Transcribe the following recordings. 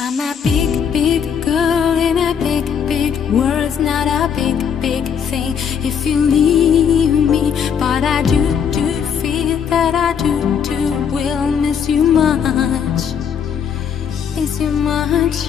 I'm a big, big girl in a big, big world, not a big, big thing if you leave me. But I do, do feel that I do, do will miss you much, miss you much.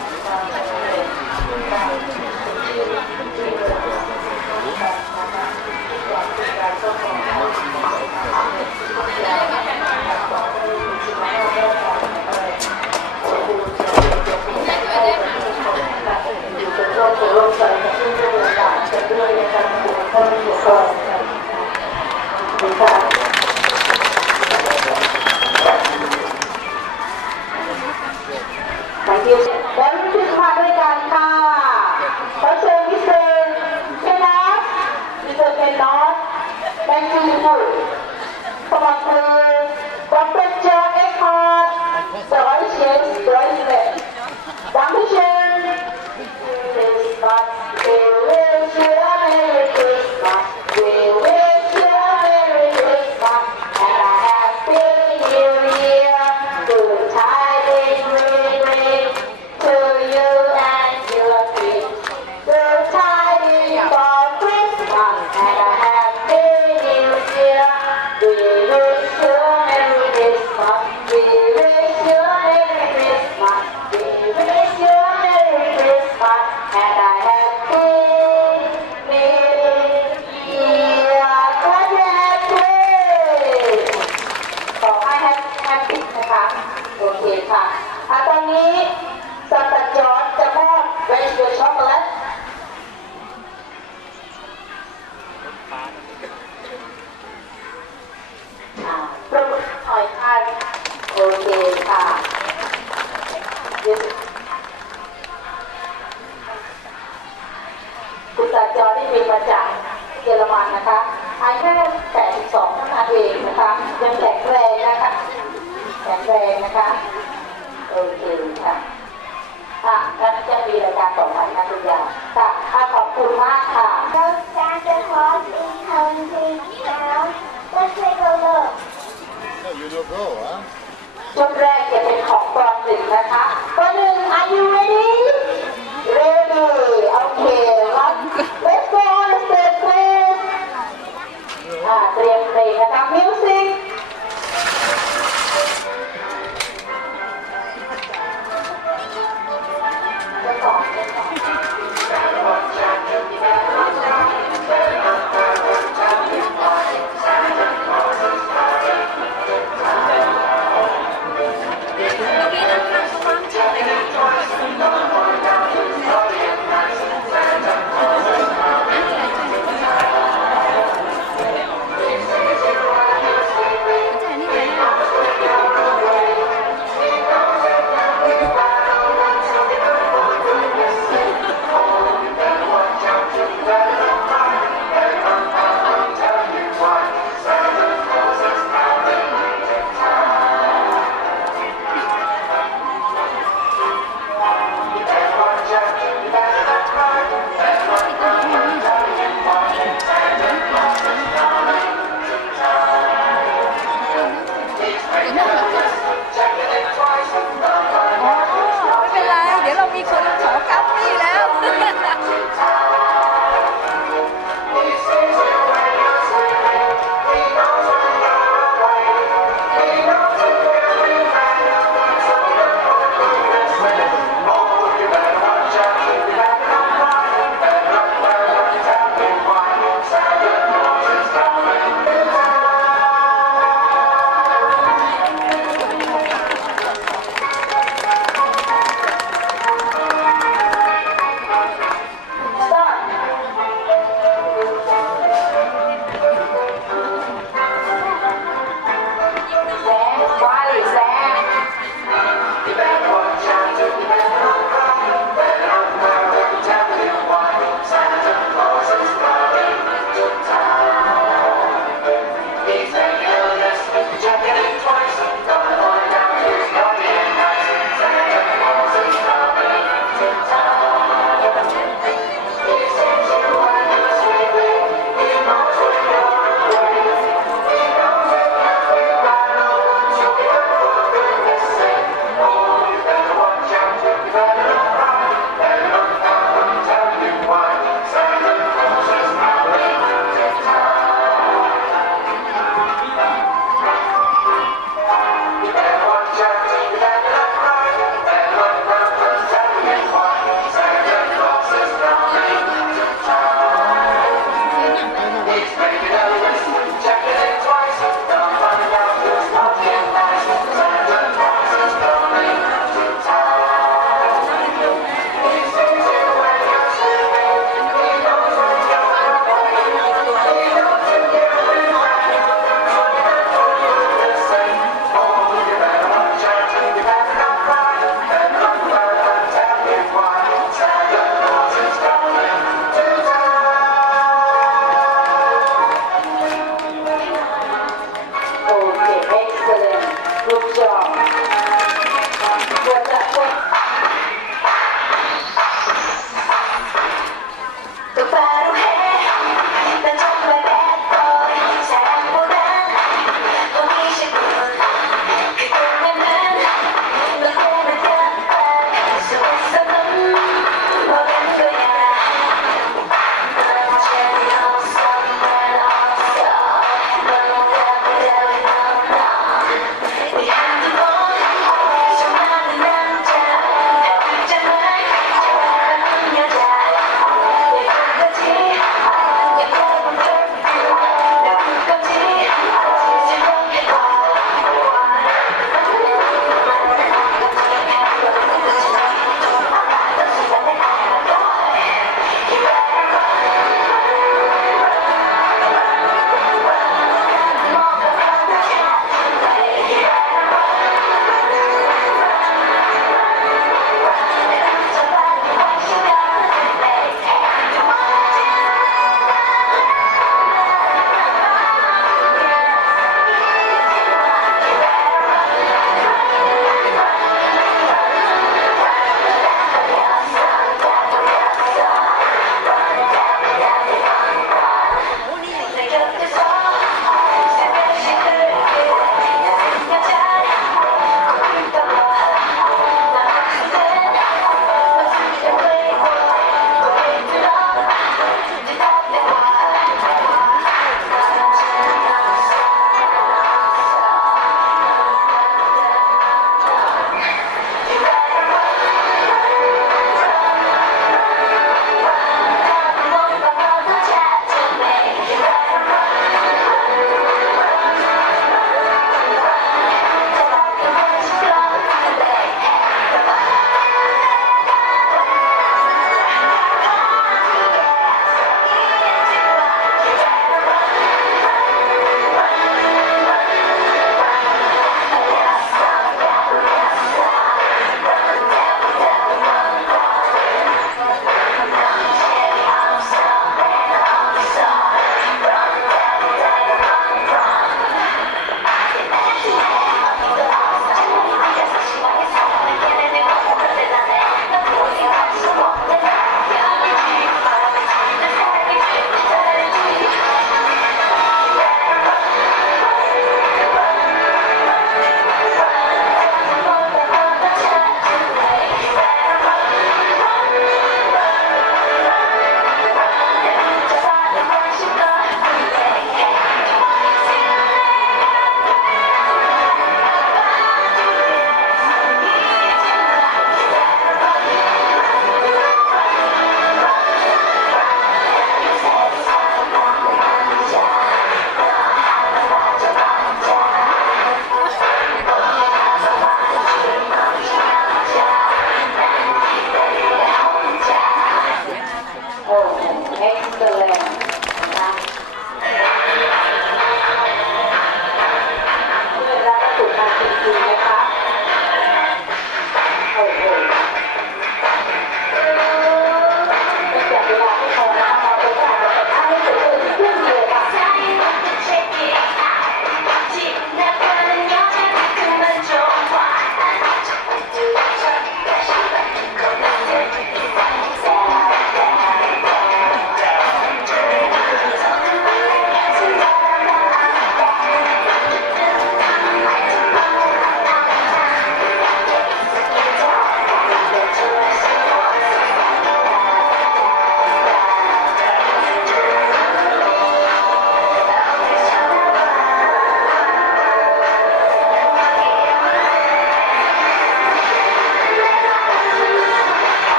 por